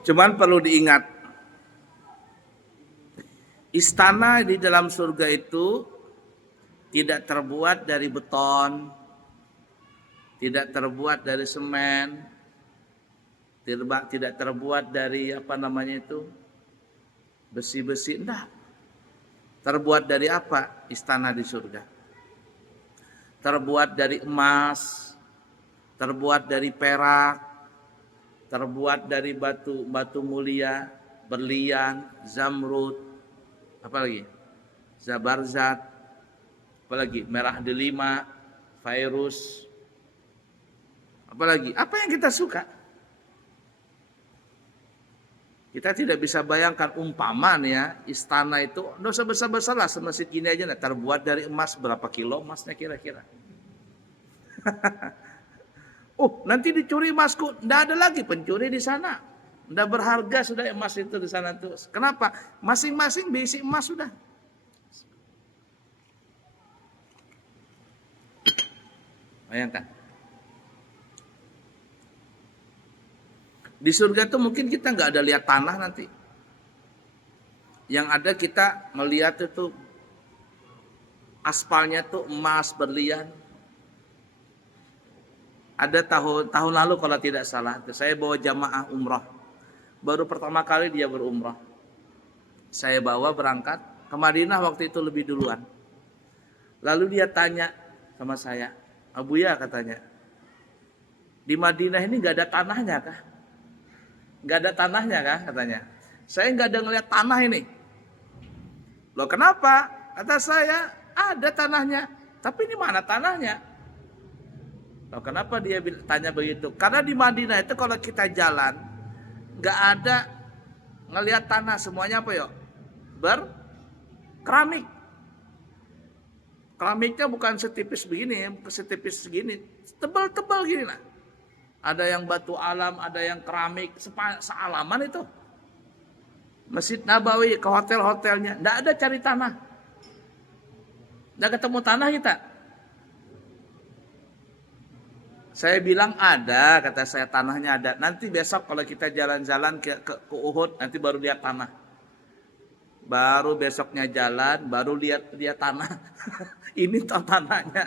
Cuman perlu diingat, istana di dalam surga itu tidak terbuat dari beton, tidak terbuat dari semen, tidak terbuat dari apa namanya itu, besi-besi. Enggak. Terbuat dari apa istana di surga? Terbuat dari emas, terbuat dari perak, terbuat dari batu mulia, berlian, zamrud, apalagi zabarzat, apalagi merah delima, fairus, apalagi apa yang kita suka. Kita tidak bisa bayangkan umpama nih ya, istana itu nggak usah besar-besar lah, semasjid gini aja, nah, terbuat dari emas, berapa kilo emasnya kira-kira. Oh, nanti dicuri emasku, nggak ada lagi pencuri di sana. Nggak berharga sudah emas itu di sana tuh. Kenapa? Masing-masing berisi emas sudah. Bayangkan. Di surga tuh mungkin kita nggak ada lihat tanah nanti. Yang ada kita melihat itu aspalnya tuh emas berlian. Ada tahun lalu kalau tidak salah, saya bawa jamaah umrah. Baru pertama kali dia berumrah. Saya bawa berangkat ke Madinah waktu itu lebih duluan. Lalu dia tanya sama saya, Abu ya katanya, di Madinah ini nggak ada tanahnya kah? Nggak ada tanahnya kah katanya. Saya nggak ada ngeliat tanah ini. Loh kenapa? Kata saya, ada tanahnya. Tapi ini mana tanahnya? Loh, kenapa dia tanya begitu? Karena di Madinah itu kalau kita jalan, nggak ada ngelihat tanah, semuanya apa yuk? Berkeramik. Keramiknya bukan setipis begini, setipis segini, tebal-tebal gini lah. Ada yang batu alam, ada yang keramik, sealaman itu. Masjid Nabawi, ke hotel-hotelnya, nggak ada cari tanah. Nggak ketemu tanah kita. Saya bilang ada, kata saya tanahnya ada. Nanti besok kalau kita jalan-jalan ke Uhud, nanti baru lihat tanah. Baru besoknya jalan, baru lihat tanah. Ini tanahnya.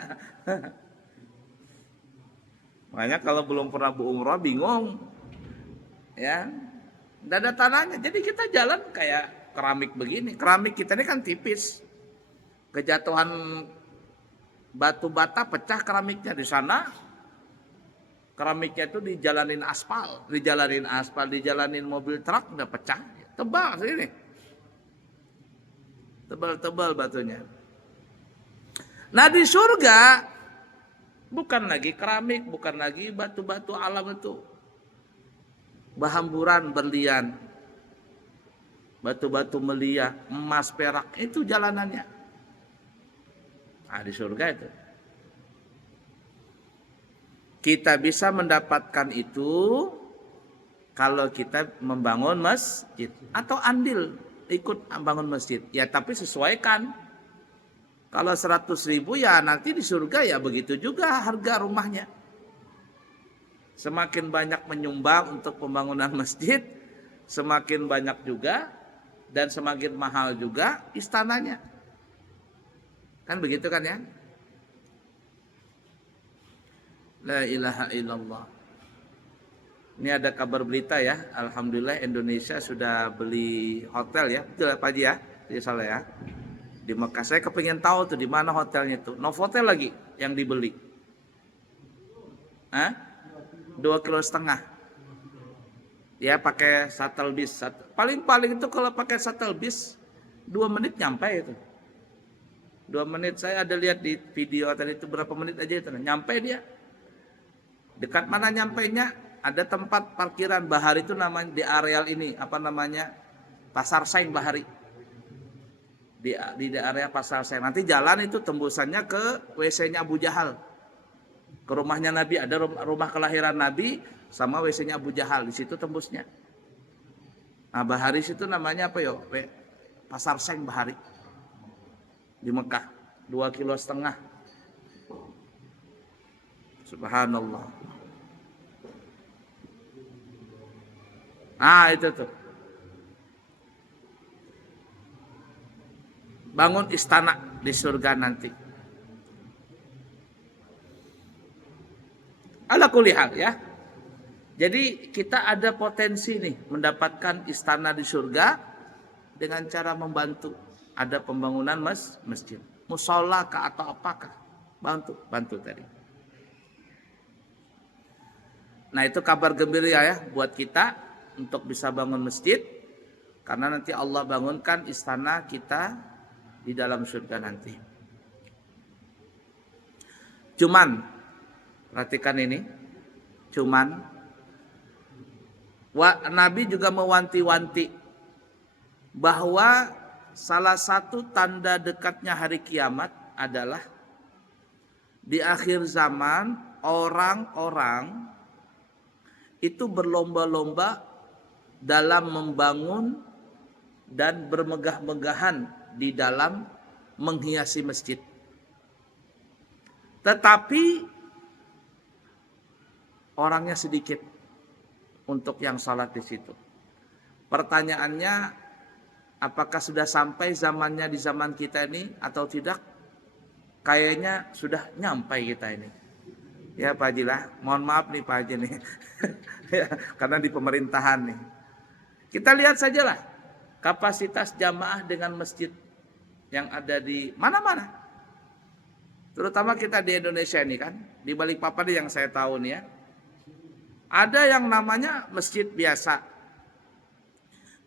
Makanya kalau belum pernah berumrah bingung, ya, nggak ada tanahnya. Jadi kita jalan kayak keramik begini. Keramik kita ini kan tipis. Kejatuhan batu bata pecah keramiknya di sana. Keramiknya itu dijalanin aspal, dijalanin mobil truk udah pecah, tebal sini, tebal-tebal batunya. Nah di surga bukan lagi keramik, bukan lagi batu-batu alam itu, bahamburan berlian, batu-batu melia, emas perak, itu jalanannya. Nah di surga itu kita bisa mendapatkan itu kalau kita membangun masjid atau andil ikut bangun masjid. Ya tapi sesuaikan. Kalau 100.000 ya nanti di surga ya begitu juga harga rumahnya. Semakin banyak menyumbang untuk pembangunan masjid, semakin banyak juga dan semakin mahal juga istananya. Kan begitu kan ya? La ilaha illallah. Ini ada kabar berita ya, alhamdulillah Indonesia sudah beli hotel ya, betul Pak Haji ya, tidak salah ya. Di Mekah saya kepingin tahu tuh di mana hotelnya tuh, Novotel lagi yang dibeli. 2,5 kilo. Ya pakai shuttle bis, paling itu kalau pakai shuttle bis 2 menit nyampe itu. 2 menit saya ada lihat di video tadi itu berapa menit aja itu, nyampe dia. Dekat mana nyampainya? Ada tempat parkiran Bahari itu namanya di areal ini apa namanya Pasar Saing Bahari. Di area Pasar Saing. Nanti jalan itu tembusannya ke WC-nya Abu Jahal. Ke rumahnya Nabi, ada rumah kelahiran Nabi sama WC-nya Abu Jahal, di situ tembusnya. Nah, Bahari situ namanya apa yo? Pasar Saing Bahari. Di Mekah, 2,5 kilo. Subhanallah. Ah, itu tuh. Bangun istana di surga nanti. Ala kulihal ya. Jadi kita ada potensi nih mendapatkan istana di surga dengan cara membantu. Ada pembangunan masjid, musola kah atau apakah? Bantu tadi. Nah itu kabar gembira ya buat kita untuk bisa bangun masjid. Karena nanti Allah bangunkan istana kita di dalam surga nanti. Cuman, perhatikan ini. Nabi juga mewanti-wanti bahwa salah satu tanda dekatnya hari kiamat adalah di akhir zaman orang-orang itu berlomba-lomba dalam membangun dan bermegah-megahan di dalam menghiasi masjid. Tetapi orangnya sedikit untuk yang salat di situ. Pertanyaannya, apakah sudah sampai zamannya di zaman kita ini atau tidak? Kayaknya sudah nyampai kita ini. Ya Pak Haji lah, mohon maaf nih Pak Haji nih. Karena di pemerintahan nih. Kita lihat sajalah kapasitas jamaah dengan masjid yang ada di mana-mana. Terutama kita di Indonesia ini kan, di Balikpapan yang saya tahu nih ya. Ada yang namanya masjid biasa.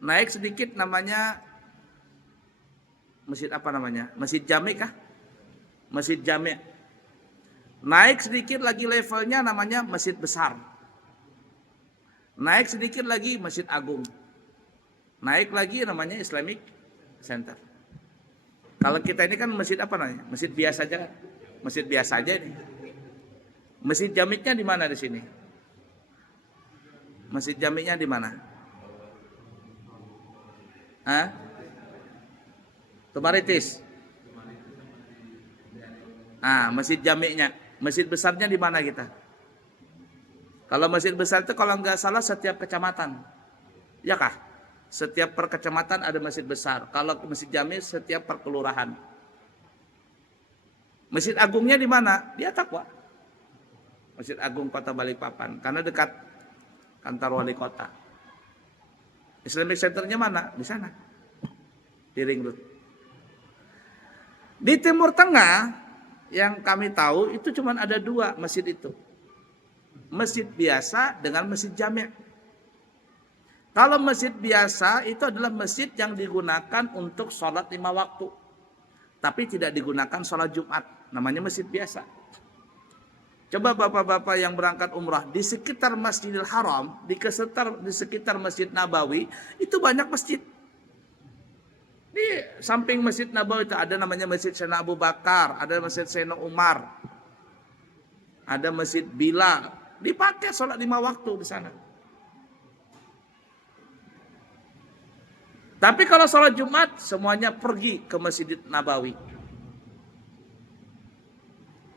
Naik sedikit namanya masjid apa namanya? Masjid Jami kah? Masjid Jami. Naik sedikit lagi levelnya namanya masjid besar. Naik sedikit lagi Masjid Agung. Naik lagi namanya Islamic Center. Kalau kita ini kan masjid apa namanya? Masjid biasa aja kan? Masjid biasa aja ini. Masjid Jaminya di mana di sini? Masjid Jaminya di mana? Hah? Tumaritis. Ah, Masjid Jaminya. Masjid besarnya di mana kita? Kalau masjid besar itu kalau nggak salah setiap kecamatan. Ya kah? Setiap per kecamatan ada masjid besar. Kalau Masjid Jami setiap per kelurahan. Masjid Agungnya di mana? Di Atakwa. Masjid Agung Kota Balikpapan. Karena dekat kantor wali kota. Islamic Centernya mana? Di sana. Di Ring Road. Di Timur Tengah yang kami tahu itu cuma ada 2 masjid itu. Masjid biasa dengan masjid jami'. Kalau masjid biasa itu adalah masjid yang digunakan untuk sholat 5 waktu. Tapi tidak digunakan sholat Jumat. Namanya masjid biasa. Coba bapak-bapak yang berangkat umrah di sekitar Masjidil Haram, di sekitar Masjid Nabawi, itu banyak masjid. Di samping Masjid Nabawi itu ada namanya Masjid Sayyidina Abu Bakar, ada Masjid Sayyidina Umar, ada Masjid Bilal. Dipakai sholat 5 waktu di sana. Tapi kalau sholat Jumat, semuanya pergi ke Masjid Nabawi.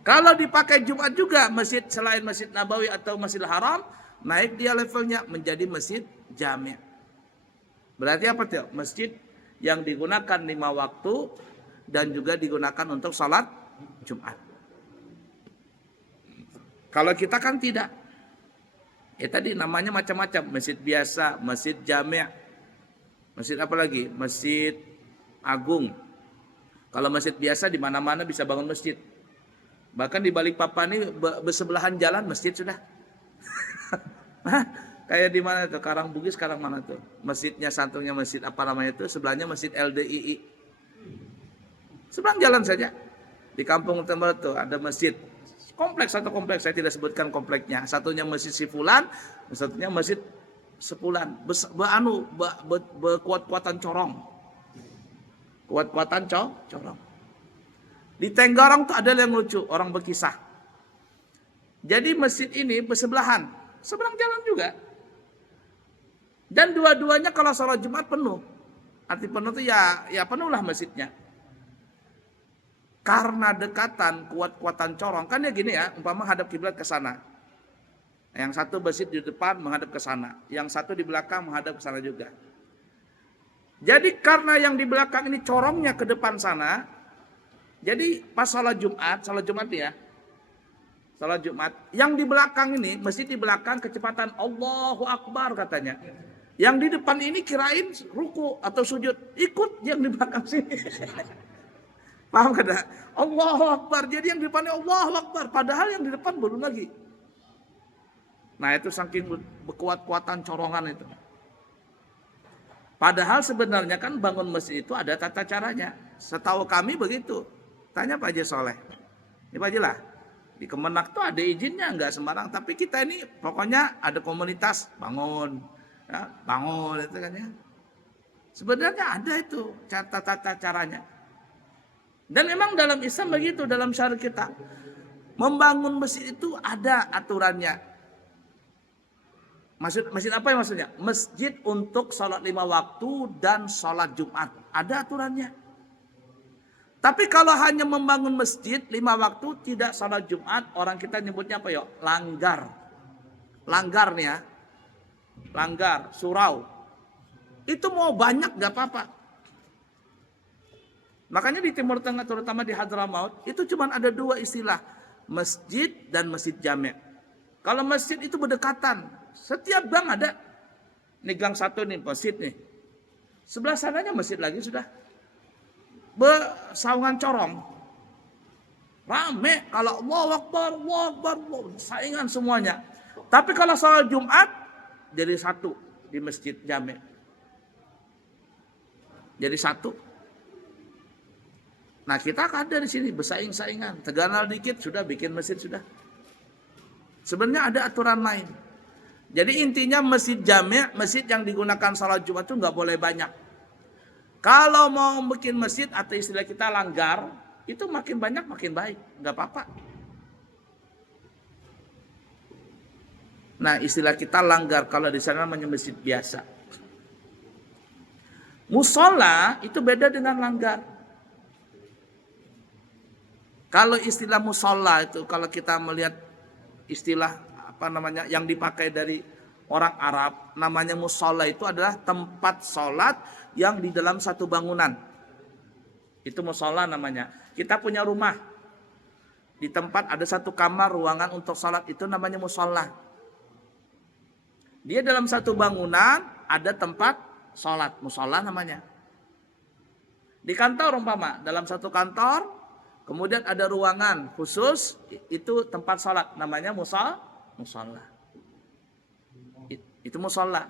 Kalau dipakai Jumat juga, masjid selain Masjid Nabawi atau Masjidil Haram, naik dia levelnya menjadi Masjid Jami'. Berarti apa tuh? Masjid yang digunakan 5 waktu dan juga digunakan untuk sholat Jumat. Kalau kita kan tidak. Ya tadi namanya macam-macam. Masjid biasa, Masjid Jami'. Masjid apa lagi? Masjid Agung. Kalau masjid biasa di mana-mana bisa bangun masjid. Bahkan di Balikpapan ini bersebelahan jalan masjid sudah. Kayak di mana tuh? Karangbugis sekarang mana tuh? Masjidnya santungnya masjid apa namanya itu? Sebelahnya Masjid LDII. Seberang jalan saja. Di Kampung Tembel tuh ada masjid. Kompleks satu kompleks, saya tidak sebutkan kompleksnya. Satunya Masjid Sifulan, satunya Masjid Sepulan. Berkuat-kuatan corong. Kuat-kuatan corong. Di Tenggarong tuh ada yang lucu, orang berkisah. Jadi masjid ini bersebelahan, seberang jalan juga. Dan dua-duanya kalau sholat Jumat penuh. Arti penuh itu ya penuhlah masjidnya. Karena dekatan kuat-kuatan corong, kan ya gini ya, umpama hadap kiblat ke sana. Yang satu masjid di depan menghadap ke sana, yang satu di belakang menghadap ke sana juga. Jadi karena yang di belakang ini corongnya ke depan sana, jadi pas sholat Jumat ya, sholat Jumat, yang di belakang ini, masjid di belakang kecepatan Allahu Akbar katanya. Yang di depan ini kirain ruku atau sujud, ikut yang di belakang sini. Paham kada? Allahu Akbar, jadi yang di depannya Allahu Akbar, padahal yang di depan belum lagi. Nah itu saking berkuat-kuatan corongan itu. Padahal sebenarnya kan bangun masjid itu ada tata caranya. Setahu kami begitu. Tanya Pak Haji Soleh. Ini Pak Haji lah. Di Kemenak tuh ada izinnya, nggak sembarang. Tapi kita ini pokoknya ada komunitas bangun. Ya, bangun itu kan ya. Sebenarnya ada itu tata caranya. Dan memang dalam Islam begitu, dalam syariat kita. Membangun masjid itu ada aturannya. Masjid apa yang maksudnya? Masjid untuk sholat 5 waktu dan sholat Jumat. Ada aturannya. Tapi kalau hanya membangun masjid 5 waktu tidak sholat Jumat, orang kita nyebutnya apa ya? Langgar. Langgar nih ya. Langgar, surau. Itu mau banyak gak apa-apa. Makanya di Timur Tengah terutama di Hadramaut itu cuma ada 2 istilah. Masjid dan masjid jami'. Kalau masjid itu berdekatan. Setiap gang ada. Ini gang satu nih masjid nih. Sebelah sananya masjid lagi sudah. Bersaungan corong. Rame. Kalau Allahu Akbar, saingan semuanya. Tapi kalau sholat Jumat jadi satu di masjid jami'. Jadi satu. Nah kita ada di sini bersaing-saingan. Teganal dikit sudah bikin masjid sudah. Sebenarnya ada aturan lain. Jadi intinya masjid jami', masjid yang digunakan salat Jumat itu nggak boleh banyak. Kalau mau bikin masjid atau istilah kita langgar, itu makin banyak makin baik, nggak apa-apa. Nah istilah kita langgar, kalau di sana namanya masjid biasa. Musola itu beda dengan langgar. Kalau istilah musola itu, kalau kita melihat istilah yang dipakai dari orang Arab, namanya musola itu adalah tempat sholat yang di dalam satu bangunan. Itu musola namanya. Kita punya rumah, di tempat ada satu kamar ruangan untuk sholat, itu namanya musola. Dia dalam satu bangunan ada tempat sholat, musola namanya. Di kantor umpama, dalam satu kantor, kemudian ada ruangan khusus, itu tempat sholat, namanya musola. Itu musola.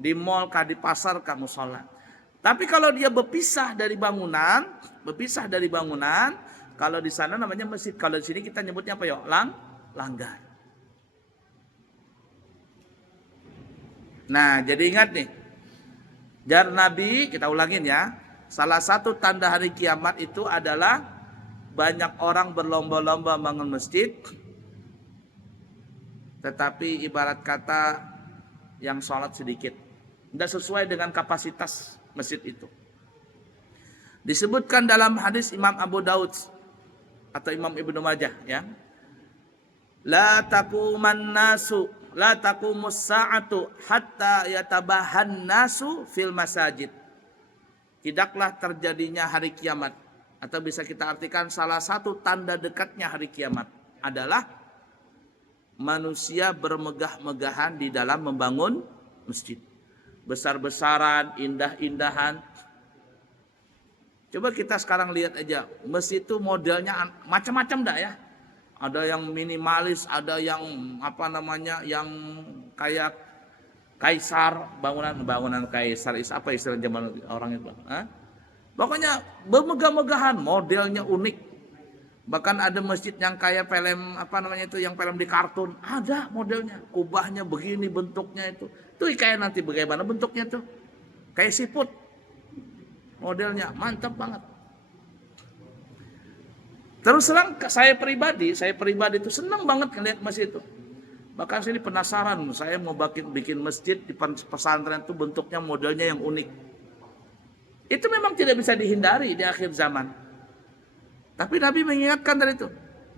Di mall kah, di pasar kah, musola. Tapi kalau dia berpisah dari bangunan, kalau di sana namanya masjid. Kalau di sini kita nyebutnya apa ya? Langgar. Nah, jadi ingat nih. Jar Nabi, kita ulangin ya. Salah satu tanda hari kiamat itu adalah banyak orang berlomba-lomba bangun masjid. Tetapi ibarat kata yang sholat sedikit. Tidak sesuai dengan kapasitas masjid itu. Disebutkan dalam hadis Imam Abu Daud atau Imam Ibnu Majah ya. La taqumus sa'atu hatta yatabahan nasu fil masajid. Tidaklah terjadinya hari kiamat, atau bisa kita artikan salah satu tanda dekatnya hari kiamat adalah manusia bermegah-megahan di dalam membangun masjid. Besar-besaran, indah-indahan. Coba kita sekarang lihat aja, masjid itu modelnya macam-macam dah ya. Ada yang minimalis, ada yang yang kayak kaisar, bangunan kaisar. Apa istilah zaman orang itu? Pokoknya bermegah-megahan, modelnya unik. Bahkan ada masjid yang kayak film yang film di kartun, ada modelnya, kubahnya begini bentuknya itu. Tuh kayak nanti bagaimana bentuknya tuh? Kayak siput. Modelnya mantap banget. Terus terang saya pribadi itu senang banget ngeliat masjid itu. Bahkan saya penasaran, saya mau bikin masjid di pesantren itu bentuknya modelnya yang unik. Itu memang tidak bisa dihindari di akhir zaman. Tapi Nabi mengingatkan dari itu.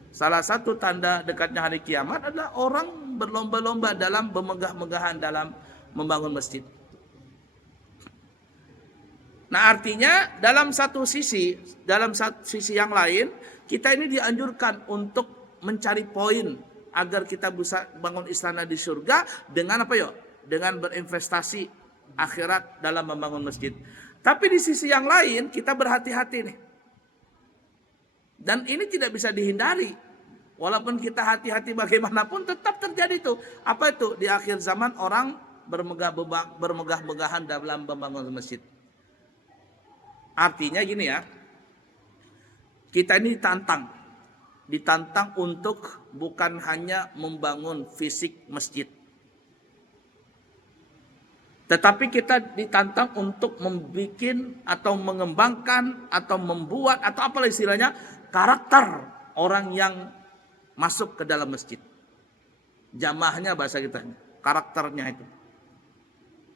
Salah satu tanda dekatnya hari kiamat adalah orang berlomba-lomba dalam bermegah-megahan dalam membangun masjid. Nah, artinya dalam satu sisi yang lain, kita ini dianjurkan untuk mencari poin agar kita bisa bangun istana di surga dengan apa, dengan berinvestasi akhirat dalam membangun masjid. Tapi di sisi yang lain kita berhati-hati nih. Dan ini tidak bisa dihindari. Walaupun kita hati-hati bagaimanapun tetap terjadi itu. Apa itu? Di akhir zaman orang bermegah-megahan dalam membangun masjid. Artinya gini ya, kita ini ditantang untuk bukan hanya membangun fisik masjid, tetapi kita ditantang untuk membuat atau mengembangkan atau membuat atau apa istilahnya karakter orang yang masuk ke dalam masjid. Jamaahnya bahasa kita, karakternya itu.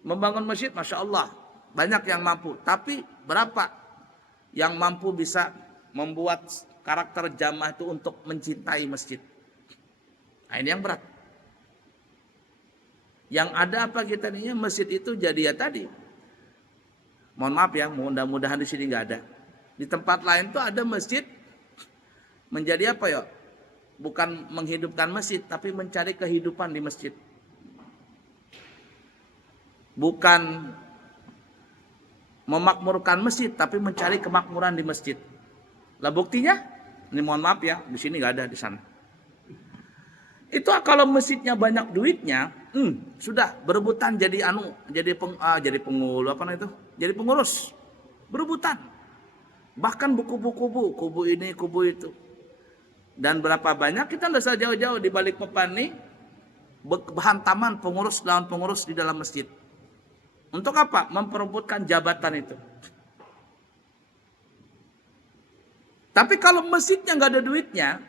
Membangun masjid, masya Allah, banyak yang mampu, tapi berapa yang mampu bisa membuat karakter jamaah itu untuk mencintai masjid? Nah, ini yang berat. Yang ada apa kita nih, masjid itu jadi ya tadi. Mohon maaf ya, mudah-mudahan di sini nggak ada. Di tempat lain tuh ada masjid menjadi apa ya? Bukan menghidupkan masjid, tapi mencari kehidupan di masjid. Bukan memakmurkan masjid, tapi mencari kemakmuran di masjid. Lah buktinya, ini mohon maaf ya, di sini nggak ada, di sana. Itu kalau masjidnya banyak duitnya, sudah berebutan jadi penghulu apa itu? Jadi pengurus, berebutan. Bahkan buku-buku, kubu ini, kubu itu. Dan berapa banyak kita nggak usah jauh-jauh di balik papan nih, hantaman pengurus lawan pengurus di dalam masjid. Untuk apa? Memperebutkan jabatan itu. Tapi kalau masjidnya nggak ada duitnya,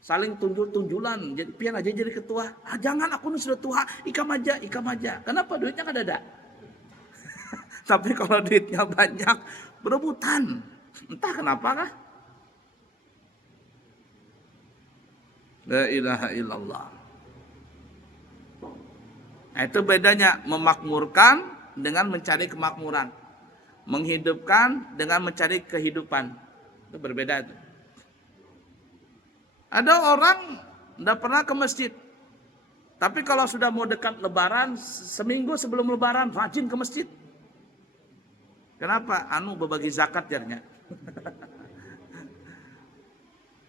saling tunjulan, jadi pian aja jadi ketua. Jangan, aku nih sudah tua, ikam aja. Kenapa? Duitnya nggak ada. Tapi kalau duitnya banyak, berebutan. Entah kenapa kah? La ilaha illallah. Nah, itu bedanya memakmurkan dengan mencari kemakmuran. Menghidupkan dengan mencari kehidupan. Itu berbeda itu. Ada orang tidak pernah ke masjid. Tapi kalau sudah mau dekat lebaran, seminggu sebelum lebaran rajin ke masjid. Kenapa? Berbagi zakat jadinya.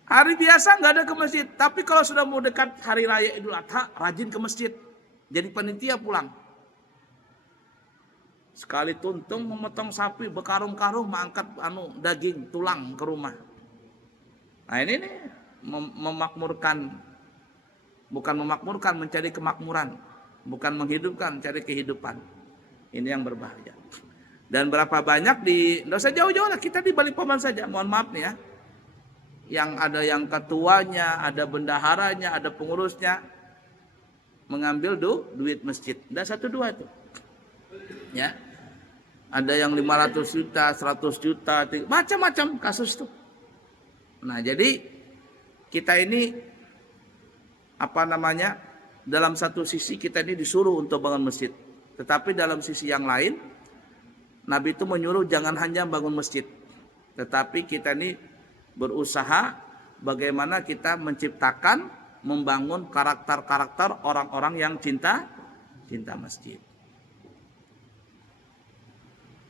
Hari biasa nggak ada ke masjid. Tapi kalau sudah mau dekat hari raya Idul Adha, rajin ke masjid. Jadi panitia pulang. Sekali tuntung memotong sapi berkarung-karung mengangkat daging tulang ke rumah. Nah ini nih memakmurkan, bukan memakmurkan, mencari kemakmuran, bukan menghidupkan, mencari kehidupan. Ini yang berbahaya. Dan berapa banyak nggak usah jauh-jauh lah, kita di Balikpapan saja. Mohon maaf nih ya, yang ada yang ketuanya, ada bendaharanya, ada pengurusnya mengambil duit masjid. Tidak 1-2 itu. Ya. Ada yang 500 juta, 100 juta, macam-macam kasus tuh. Nah, jadi kita ini dalam satu sisi kita ini disuruh untuk bangun masjid. Tetapi dalam sisi yang lain, Nabi itu menyuruh jangan hanya bangun masjid. Tetapi kita ini berusaha bagaimana kita menciptakan, membangun karakter-karakter orang-orang yang cinta masjid.